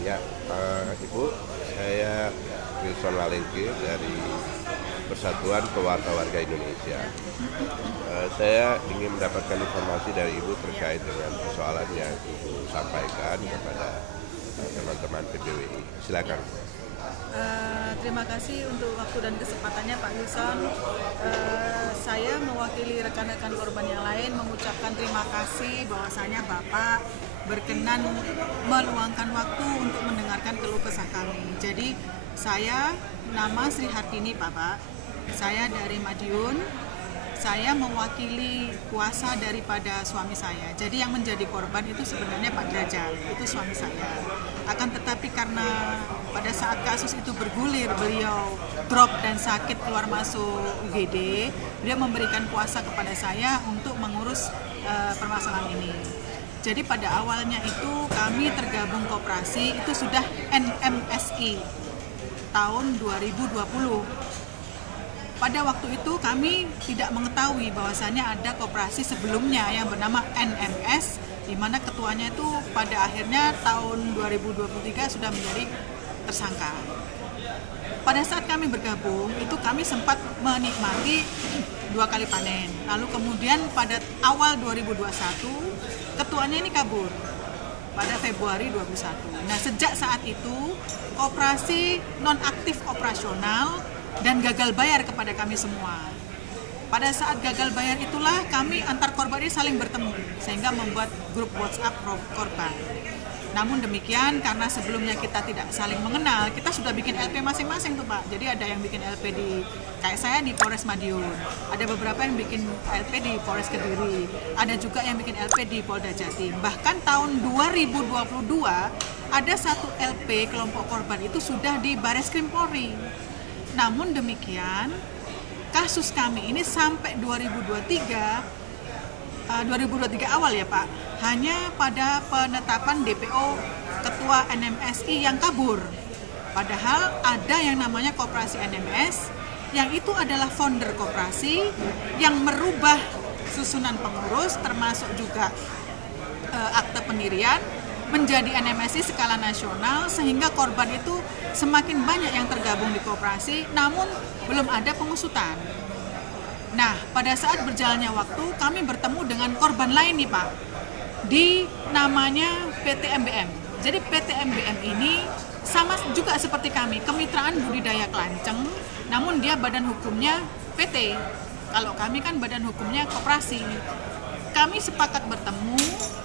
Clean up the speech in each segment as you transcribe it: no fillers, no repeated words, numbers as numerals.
Ya, Ibu, saya Wilson Lalengke dari Persatuan Pewarta Warga Indonesia. Saya ingin mendapatkan informasi dari Ibu terkait dengan persoalan yang Ibu sampaikan kepada teman-teman PPWI. Silakan. Terima kasih untuk waktu dan kesempatannya Pak Wilson. Saya mewakili rekan-rekan korban yang lain mengucapkan terima kasih bahwasanya Bapak berkenan meluangkan waktu untuk mendengarkan keluh kesah kami. Jadi saya nama Sri Hartini Bapak, saya dari Madiun. Saya mewakili kuasa daripada suami saya. Jadi yang menjadi korban itu sebenarnya Pak Derajat, itu suami saya. Akan tetapi karena pada saat kasus itu bergulir, beliau drop dan sakit keluar masuk UGD, beliau memberikan kuasa kepada saya untuk mengurus permasalahan ini. Jadi pada awalnya itu kami tergabung koperasi itu sudah NMSI tahun 2020. Pada waktu itu kami tidak mengetahui bahwasannya ada koperasi sebelumnya yang bernama NMS, di mana ketuanya itu pada akhirnya tahun 2023 sudah menjadi tersangka. Pada saat kami bergabung, itu kami sempat menikmati 2 kali panen. Lalu kemudian pada awal 2021, ketuanya ini kabur pada Februari 2021. Nah, sejak saat itu, koperasi nonaktif operasional dan gagal bayar kepada kami semua. Pada saat gagal bayar itulah kami antar korban ini saling bertemu sehingga membuat grup WhatsApp korban. Namun demikian karena sebelumnya kita tidak saling mengenal, kita sudah bikin LP masing-masing tuh Pak. Jadi ada yang bikin LP di kayak saya di Polres Madiun, ada beberapa yang bikin LP di Polres Kediri, ada juga yang bikin LP di Polda Jatim. Bahkan tahun 2022 ada satu LP kelompok korban itu sudah di Bareskrim Polri. Namun demikian, kasus kami ini sampai 2023 awal ya Pak, hanya pada penetapan DPO Ketua NMSI yang kabur. Padahal ada yang namanya Koperasi NMS, yang itu adalah founder koperasi yang merubah susunan pengurus, termasuk juga akte pendirian, menjadi NMSI skala nasional sehingga korban itu semakin banyak yang tergabung di koperasi, namun belum ada pengusutan. Nah, pada saat berjalannya waktu kami bertemu dengan korban lain nih Pak, di namanya PT MBM. Jadi PT MBM ini sama juga seperti kami, kemitraan budidaya kelanceng, namun dia badan hukumnya PT. Kalau kami kan badan hukumnya koperasi. Kami sepakat bertemu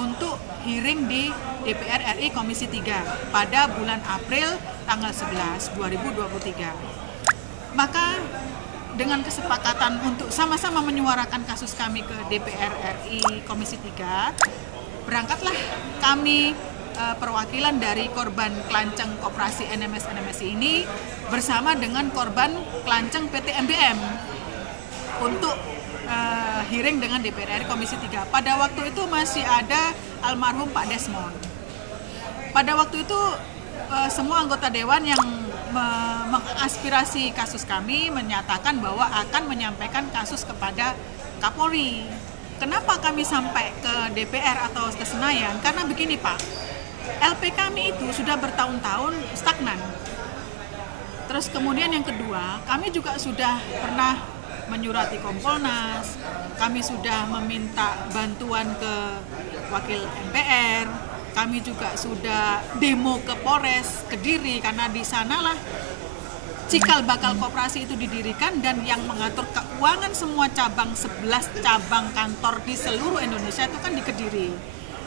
untuk hearing di DPR RI Komisi 3 pada bulan April tanggal 11 2023. Maka dengan kesepakatan untuk sama-sama menyuarakan kasus kami ke DPR RI Komisi 3, berangkatlah kami perwakilan dari korban kelanceng koperasi NMS ini bersama dengan korban kelanceng PT MBM untuk hearing dengan DPR RI Komisi 3. Pada waktu itu masih ada almarhum Pak Desmond. Pada waktu itu semua anggota dewan yang mengaspirasi kasus kami menyatakan bahwa akan menyampaikan kasus kepada Kapolri. Kenapa kami sampai ke DPR atau ke Senayan? Karena begini Pak, LP kami itu sudah bertahun-tahun stagnan. Terus kemudian yang kedua, kami juga sudah pernah menyurati Kompolnas, kami sudah meminta bantuan ke Wakil MPR, kami juga sudah demo ke Polres Kediri karena di sanalah cikal bakal koperasi itu didirikan dan yang mengatur keuangan semua cabang 11 cabang kantor di seluruh Indonesia itu kan di Kediri.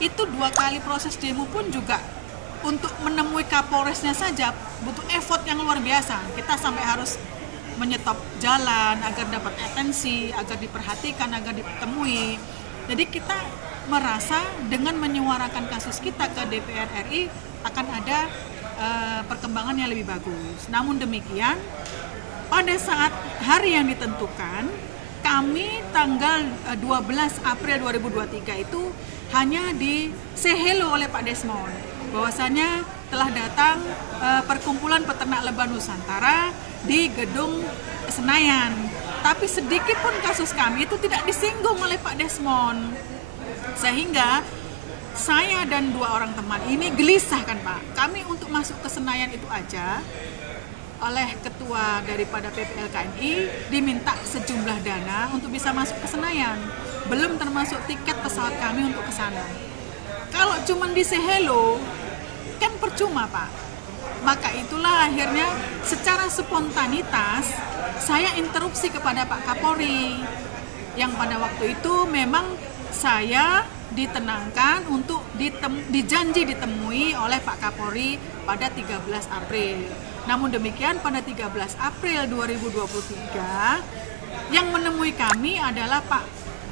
Itu 2 kali proses demo pun juga untuk menemui Kapolresnya saja butuh effort yang luar biasa. Kita sampai harus menyetop jalan agar dapat atensi, agar diperhatikan, agar ditemui. Jadi kita merasa dengan menyuarakan kasus kita ke DPR RI akan ada perkembangan yang lebih bagus. Namun demikian, pada saat hari yang ditentukan, kami tanggal 12 April 2023 itu hanya di say hello oleh Pak Desmond bahwasanya telah datang perkumpulan peternak lebah Nusantara di gedung Senayan. Tapi sedikit pun kasus kami itu tidak disinggung oleh Pak Desmond. Sehingga saya dan 2 orang teman ini gelisah kan Pak. Kami untuk masuk ke Senayan itu aja oleh ketua daripada PPLKNI diminta sejumlah dana untuk bisa masuk ke Senayan. Belum termasuk tiket pesawat kami untuk ke sana. Kalau cuma di say hello kan percuma Pak. Maka itulah akhirnya secara spontanitas saya interupsi kepada Pak Kapolri yang pada waktu itu memang saya ditenangkan untuk dijanji ditemui oleh Pak Kapolri pada 13 April. Namun demikian pada 13 April 2023 yang menemui kami adalah Pak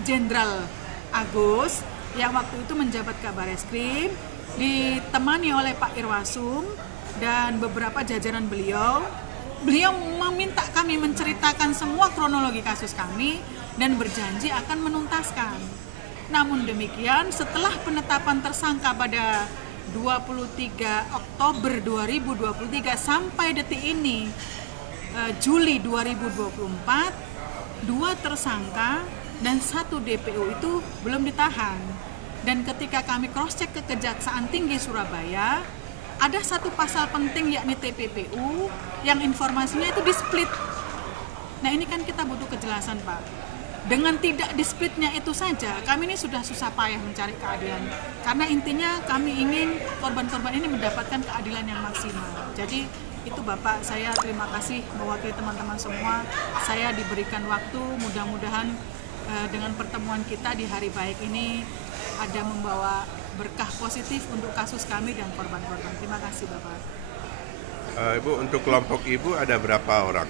Jenderal Agus yang waktu itu menjabat Kabareskrim, ditemani oleh Pak Irwasum dan beberapa jajaran beliau. Beliau meminta kami menceritakan semua kronologi kasus kami dan berjanji akan menuntaskan. Namun demikian, setelah penetapan tersangka pada 23 Oktober 2023 sampai detik ini, Juli 2024, 2 tersangka dan 1 DPO itu belum ditahan. Dan ketika kami cross-check ke Kejaksaan Tinggi Surabaya, ada 1 pasal penting yakni TPPU yang informasinya itu di-split. Nah ini kan kita butuh kejelasan Pak. Dengan tidak di-splitnya itu saja, kami ini sudah susah payah mencari keadilan. Karena intinya kami ingin korban-korban ini mendapatkan keadilan yang maksimal. Jadi itu Bapak, saya terima kasih mewakili teman-teman semua. Saya diberikan waktu, mudah-mudahan dengan pertemuan kita di hari baik ini ada membawa berkah positif untuk kasus kami dan korban-korban. Terima kasih Bapak. Ibu, untuk kelompok Ibu ada berapa orang?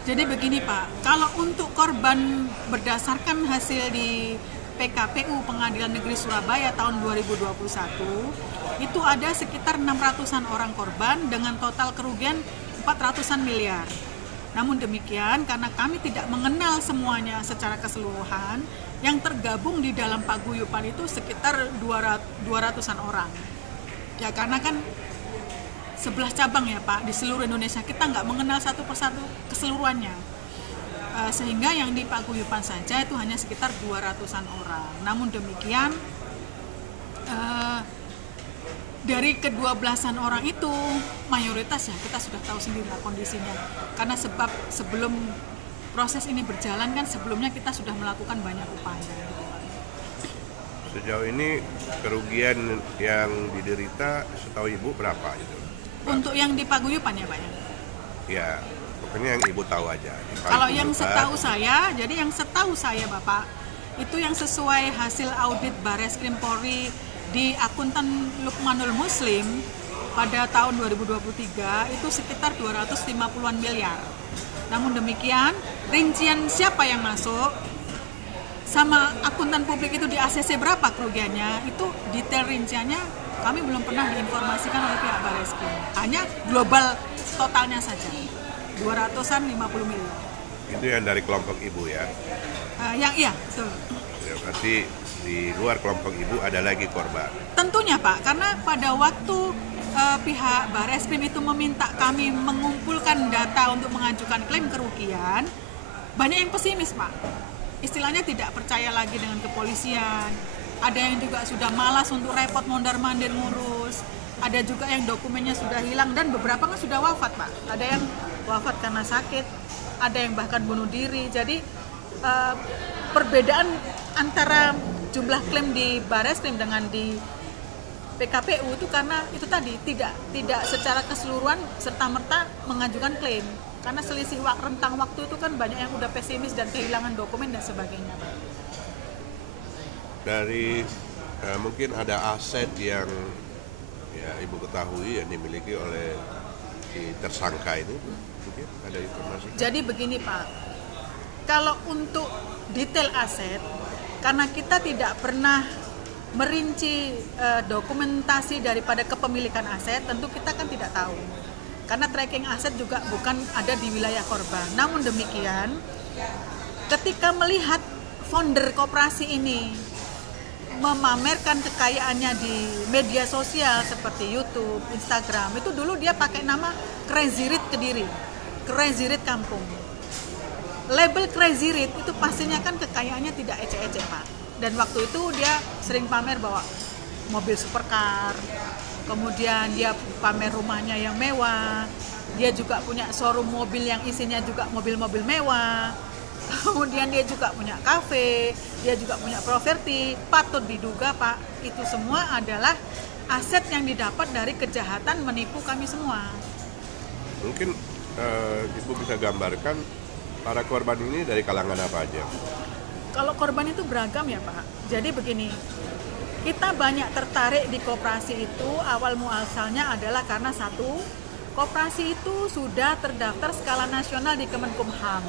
Jadi begini Pak, kalau untuk korban berdasarkan hasil di PKPU Pengadilan Negeri Surabaya tahun 2021 itu ada sekitar 600-an orang korban dengan total kerugian 400-an miliar. Namun demikian, karena kami tidak mengenal semuanya secara keseluruhan, yang tergabung di dalam paguyuban itu sekitar 200-an orang. Ya karena kan 11 cabang ya Pak, di seluruh Indonesia kita nggak mengenal satu persatu keseluruhannya. Sehingga yang di paguyuban saja itu hanya sekitar 200-an orang. Namun demikian, dari ke-12an orang itu, mayoritas ya kita sudah tahu sendiri kondisinya. Karena sebab sebelum proses ini berjalan kan sebelumnya kita sudah melakukan banyak upaya. Sejauh ini kerugian yang diderita setahu Ibu berapa itu? Untuk yang di paguyuban ya Pak ya? Ya, pokoknya yang Ibu tahu aja. Kalau yang setahu saya, jadi yang setahu saya Bapak, itu yang sesuai hasil audit Bareskrim Polri di akuntan Lukmanul Muslim pada tahun 2023 itu sekitar 250-an miliar. Namun demikian, rincian siapa yang masuk sama akuntan publik itu di ACC berapa kerugiannya, itu detail rinciannya kami belum pernah diinformasikan oleh pihak Bareskrim. Hanya global totalnya saja, 250 miliar. Itu yang dari kelompok Ibu ya? Yang iya, betul. Ya, berarti di luar kelompok Ibu ada lagi korban? Tentunya Pak, karena pada waktu pihak Bareskrim itu meminta kami mengumpulkan data untuk mengajukan klaim kerugian, banyak yang pesimis Pak. Istilahnya tidak percaya lagi dengan kepolisian. Ada yang juga sudah malas untuk repot mondar-mandir ngurus. Ada juga yang dokumennya sudah hilang dan beberapa kan sudah wafat Pak. Ada yang wafat karena sakit, ada yang bahkan bunuh diri. Jadi perbedaan antara jumlah klaim di Bareskrim dengan di PKPU itu karena itu tadi tidak secara keseluruhan serta-merta mengajukan klaim. Karena selisih rentang waktu itu kan banyak yang udah pesimis dan kehilangan dokumen dan sebagainya Pak. Dari mungkin ada aset yang ya Ibu ketahui yang dimiliki oleh si tersangka ini, mungkin ada informasi? Jadi begini Pak, kalau untuk detail aset, karena kita tidak pernah merinci dokumentasi daripada kepemilikan aset, tentu kita kan tidak tahu. Karena tracking aset juga bukan ada di wilayah korban. Namun demikian, ketika melihat founder koperasi ini memamerkan kekayaannya di media sosial seperti YouTube, Instagram, itu dulu dia pakai nama Crazy Rich Kediri, Crazy Rich Kampung. Label Crazy Rich itu pastinya kan kekayaannya tidak ecek-ecek Pak. Dan waktu itu dia sering pamer bahwa mobil supercar, kemudian dia pamer rumahnya yang mewah, dia juga punya showroom mobil yang isinya juga mobil-mobil mewah, kemudian dia juga punya kafe, dia juga punya properti. Patut diduga Pak, itu semua adalah aset yang didapat dari kejahatan menipu kami semua. Mungkin Ibu bisa gambarkan para korban ini dari kalangan apa aja? Kalau korban itu beragam ya Pak. Jadi begini, kita banyak tertarik di koperasi itu awal muasalnya adalah karena satu, koperasi itu sudah terdaftar skala nasional di Kemenkumham.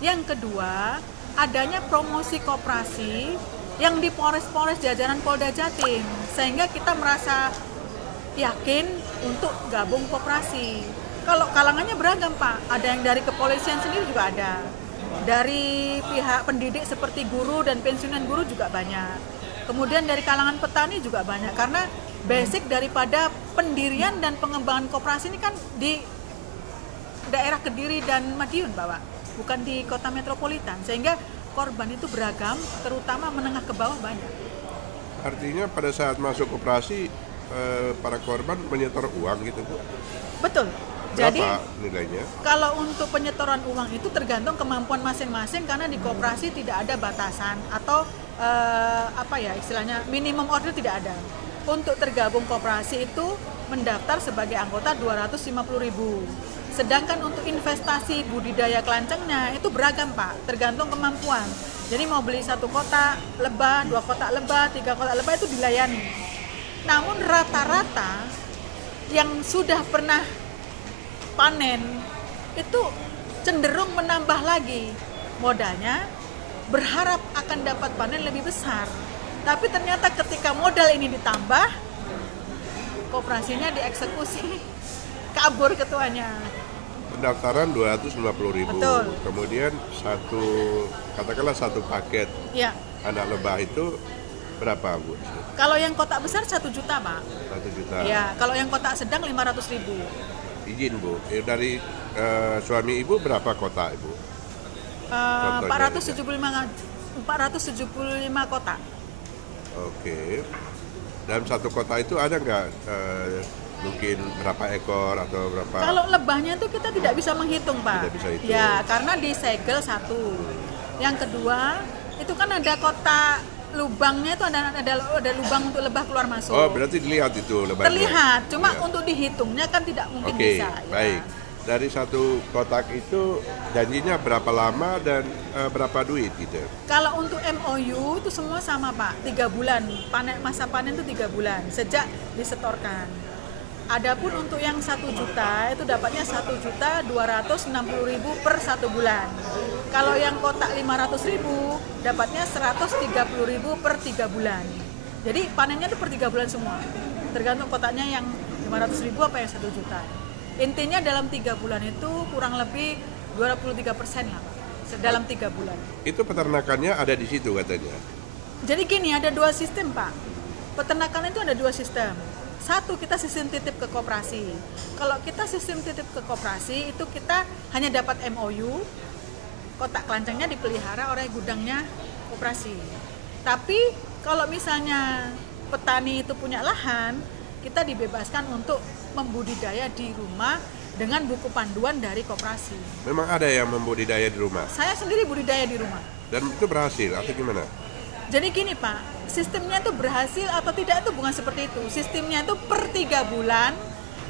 Yang kedua, adanya promosi koperasi yang di Polres-Polres jajaran Polda Jatim, sehingga kita merasa yakin untuk gabung koperasi. Kalau kalangannya beragam Pak, ada yang dari kepolisian sendiri juga ada, dari pihak pendidik seperti guru dan pensiunan guru juga banyak, kemudian dari kalangan petani juga banyak, karena basic daripada pendirian dan pengembangan koperasi ini kan di daerah Kediri dan Madiun Bapak, bukan di kota metropolitan, sehingga korban itu beragam, terutama menengah ke bawah banyak. Artinya pada saat masuk koperasi para korban menyetor uang gitu Bu? Betul. Berapa Jadi nilainya? kalau untuk penyetoran uang itu tergantung kemampuan masing-masing, karena di koperasi tidak ada batasan atau istilahnya minimum order tidak ada. Untuk tergabung koperasi itu mendaftar sebagai anggota 250.000. Sedangkan untuk investasi budidaya kelancengnya itu beragam Pak, tergantung kemampuan. Jadi mau beli 1 kotak lebah, 2 kotak lebah, 3 kotak lebah itu dilayani. Namun rata-rata yang sudah pernah panen itu cenderung menambah lagi modalnya, berharap akan dapat panen lebih besar. Tapi ternyata ketika modal ini ditambah, koperasinya dieksekusi, kabur ketuanya. Pendaftaran 250.000. Betul. Kemudian katakanlah satu paket Ya. anak lebah itu berapa Bu? Kalau yang kotak besar 1 juta Pak. 1 juta. Ya, kalau yang kotak sedang 500.000. Izin Bu, dari suami Ibu berapa kotak Ibu? 475 kotak. Oke. Dalam satu kotak itu ada nggak mungkin berapa ekor atau berapa? Kalau lebahnya itu kita tidak bisa menghitung Pak. Tidak bisa hitung. Ya, karena disegel 1. Yang kedua, itu kan ada kotak lubangnya, itu ada lubang untuk lebah keluar masuk. Oh, berarti dilihat itu lebahnya. Terlihat, cuma Ya. untuk dihitungnya kan tidak mungkin Oke, bisa. baik. Ya. Dari satu kotak itu janjinya berapa lama dan berapa duit gitu? Kalau untuk MOU itu semua sama Pak, 3 bulan. Masa panen itu 3 bulan sejak disetorkan. Adapun untuk yang 1 juta itu dapatnya 1.260.000 per 1 bulan. Kalau yang kotak 500.000 dapatnya 130.000 per 3 bulan. Jadi panennya itu per 3 bulan semua. Tergantung kotaknya yang 500.000 apa yang 1 juta. Intinya dalam 3 bulan itu kurang lebih 23% lah Pak, dalam 3 bulan. Itu peternakannya ada di situ katanya. Jadi gini, ada 2 sistem Pak. Peternakan itu ada 2 sistem. Satu, kita sistem titip ke koperasi. Kalau kita sistem titip ke koperasi itu kita hanya dapat MOU, kotak kelancengnya dipelihara oleh gudangnya koperasi. Tapi kalau misalnya petani itu punya lahan, kita dibebaskan untuk membudidaya di rumah dengan buku panduan dari koperasi. Memang ada yang membudidaya di rumah Saya sendiri budidaya di rumah. dan itu berhasil atau gimana? Jadi gini Pak, sistemnya itu berhasil atau tidak itu bukan seperti itu. Sistemnya itu per 3 bulan,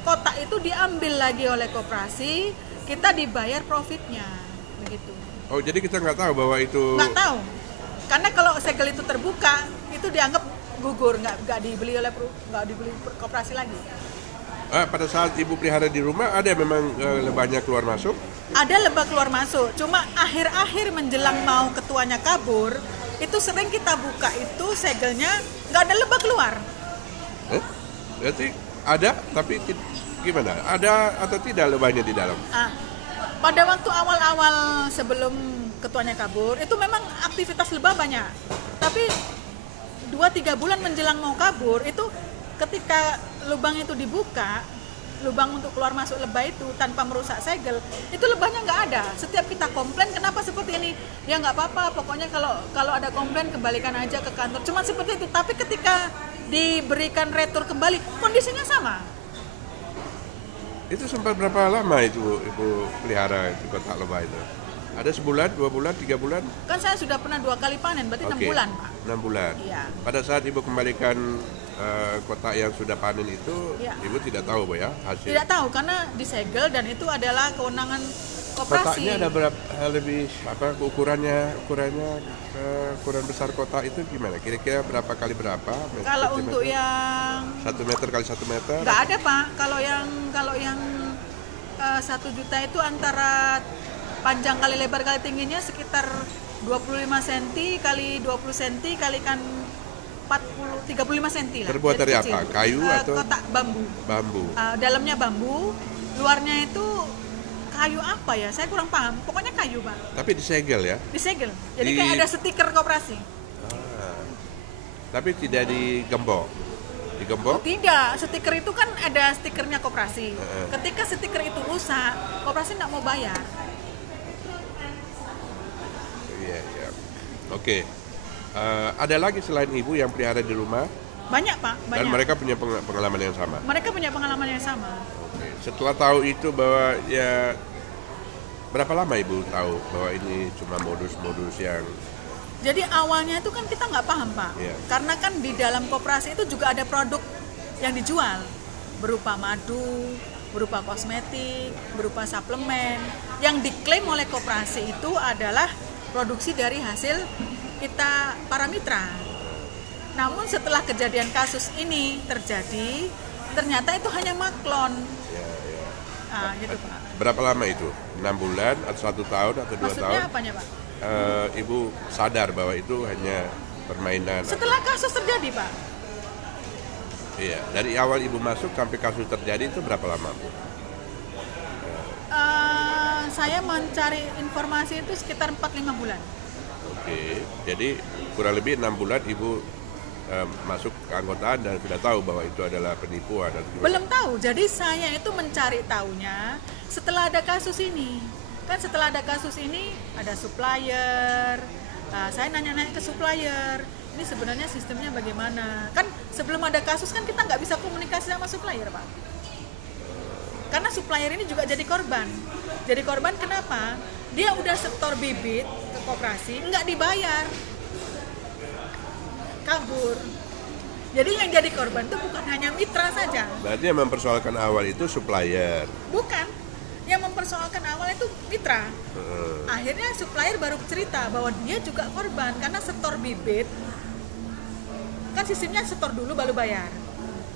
kotak itu diambil lagi oleh koperasi, kita dibayar profitnya, begitu. Oh, jadi kita nggak tahu bahwa itu... Nggak tahu, karena kalau segel itu terbuka, itu dianggap gugur, nggak dibeli koperasi lagi. Pada saat Ibu pelihara di rumah ada memang lebahnya keluar masuk? Ada lebah keluar masuk, cuma akhir-akhir menjelang mau ketuanya kabur, itu sering kita buka itu segelnya nggak ada lebah keluar. Berarti ada, tapi gimana? Ada atau tidak lebahnya di dalam? Pada waktu awal-awal sebelum ketuanya kabur, itu memang aktivitas lebah banyak. Tapi 2-3 bulan menjelang mau kabur, itu ketika lubang itu dibuka, lubang untuk keluar masuk lebah itu tanpa merusak segel, itu lebahnya nggak ada. Setiap kita komplain kenapa seperti ini, ya nggak apa-apa, pokoknya kalau ada komplain kembalikan aja ke kantor, cuma seperti itu. Tapi ketika diberikan retur kembali, kondisinya sama. Itu sempat berapa lama itu Ibu pelihara itu kotak lebah itu? Ada sebulan, 2 bulan, 3 bulan? Kan saya sudah pernah 2 kali panen, berarti 6 bulan, Pak. 6 bulan. Iya. Pada saat Ibu kembalikan kotak yang sudah panen itu, Iya. Ibu tidak tahu Bu ya hasil? Tidak tahu karena disegel dan itu adalah kewenangan koperasi. Kotaknya ada berapa lebih ukuran besar kotak itu gimana? Kira-kira berapa kali berapa? Kalau untuk yang 1 meter kali 1 meter? nggak ada, Pak. Kalau yang 1 juta itu antara panjang kali lebar kali tingginya sekitar 25 cm kali 20 cm kalikan 35 cm lah. Terbuat dari kecil. apa? Kayu atau kotak bambu. Bambu. Dalamnya bambu, luarnya itu kayu apa ya? Saya kurang paham. Pokoknya kayu, Pak. Tapi disegel ya? Disegel. Jadi kayak ada stiker koperasi. Tapi tidak digembok. Digembok? Tidak, stiker itu kan ada stikernya koperasi. Ketika stiker itu rusak, koperasi nggak mau bayar. Iya, iya. Oke. Ada lagi selain Ibu yang pelihara di rumah? Banyak, Pak. Banyak. Dan mereka punya pengalaman yang sama? Mereka punya pengalaman yang sama. Oke. Setelah tahu itu bahwa ya berapa lama Ibu tahu bahwa ini cuma modus-modus yang Jadi awalnya itu kan kita nggak paham, Pak. Iya. Karena kan di dalam koperasi itu juga ada produk yang dijual. Berupa madu, berupa kosmetik, berupa suplemen. Yang diklaim oleh koperasi itu adalah produksi dari hasil kita para mitra. Namun setelah kejadian kasus ini terjadi, ternyata itu hanya maklon. Gitu, Pak. berapa lama itu? 6 bulan atau 1 tahun atau 2 tahun? Maksudnya apanya, Pak? Ibu sadar bahwa itu hanya permainan. Setelah kasus terjadi, Pak. Iya, dari awal Ibu masuk sampai kasus terjadi itu berapa lama, Bu? Saya mencari informasi itu sekitar 4-5 bulan. Oke, jadi kurang lebih 6 bulan Ibu masuk keanggotaan dan sudah tahu bahwa itu adalah penipuan dan Belum tahu, jadi saya itu mencari tahunya setelah ada kasus ini. Kan setelah ada kasus ini ada supplier. Nah, saya nanya-nanya ke supplier, ini sebenarnya sistemnya bagaimana? Kan sebelum ada kasus kan kita nggak bisa komunikasi sama supplier, Pak. Karena supplier ini juga jadi korban. Jadi korban kenapa? Dia udah setor bibit ke koperasi, nggak dibayar. Kabur. Jadi yang jadi korban itu bukan hanya mitra saja. Berarti yang mempersoalkan awal itu supplier. Bukan. Yang mempersoalkan awal itu mitra. Akhirnya supplier baru cerita bahwa dia juga korban karena setor bibit. Kan sistemnya setor dulu baru bayar.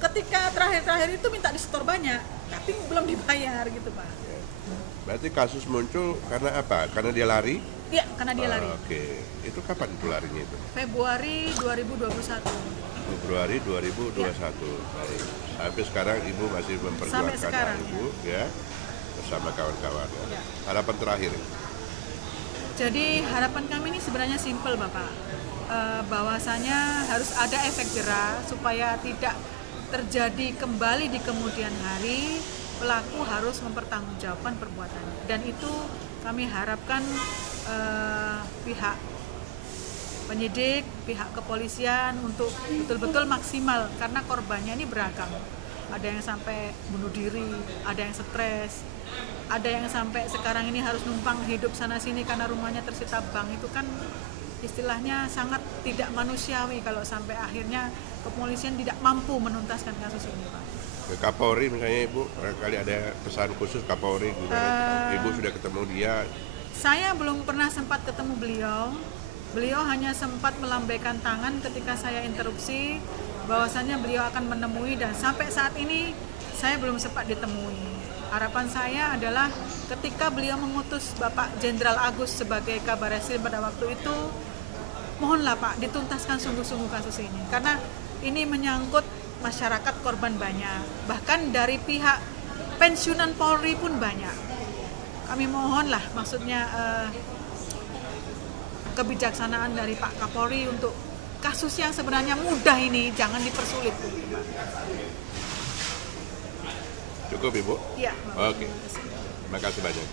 Ketika terakhir-terakhir itu minta disetor banyak, tapi belum dibayar gitu, Pak. Berarti kasus muncul karena apa? Karena dia lari? Iya, karena dia lari. Oke, itu kapan itu larinya itu? Februari 2021. Februari 2021. Baik. Sampai sekarang Ibu masih Sampai memperjuangkan sekarang, Ibu ya bersama kawan-kawan. Ya. Harapan terakhir. Jadi harapan kami ini sebenarnya simpel, Bapak. Bahwasanya harus ada efek jera supaya tidak terjadi kembali di kemudian hari. Pelaku harus mempertanggungjawabkan perbuatannya, dan itu kami harapkan pihak penyidik, pihak kepolisian untuk betul-betul maksimal karena korbannya ini beragam. Ada yang sampai bunuh diri, ada yang stres, ada yang sampai sekarang ini harus numpang hidup sana sini karena rumahnya tersita bank. Itu kan istilahnya sangat tidak manusiawi kalau sampai akhirnya kepolisian tidak mampu menuntaskan kasus ini, Pak. Ke Kapolri misalnya Ibu, barangkali ada pesan khusus Kapolri Ibu sudah ketemu dia. Saya belum pernah sempat ketemu beliau. Beliau hanya sempat melambaikan tangan ketika saya interupsi bahwasannya beliau akan menemui, dan sampai saat ini saya belum sempat ditemui. Harapan saya adalah ketika beliau mengutus Bapak Jenderal Agus sebagai Kabar Eskrim pada waktu itu, mohonlah Pak dituntaskan sungguh-sungguh kasus ini karena ini menyangkut masyarakat, korban banyak, bahkan dari pihak pensiunan Polri pun banyak. Kami mohonlah, maksudnya kebijaksanaan dari Pak Kapolri untuk kasus yang sebenarnya mudah ini jangan dipersulit, Pak. Cukup Ibu? Iya. Oke. Terima kasih banyak.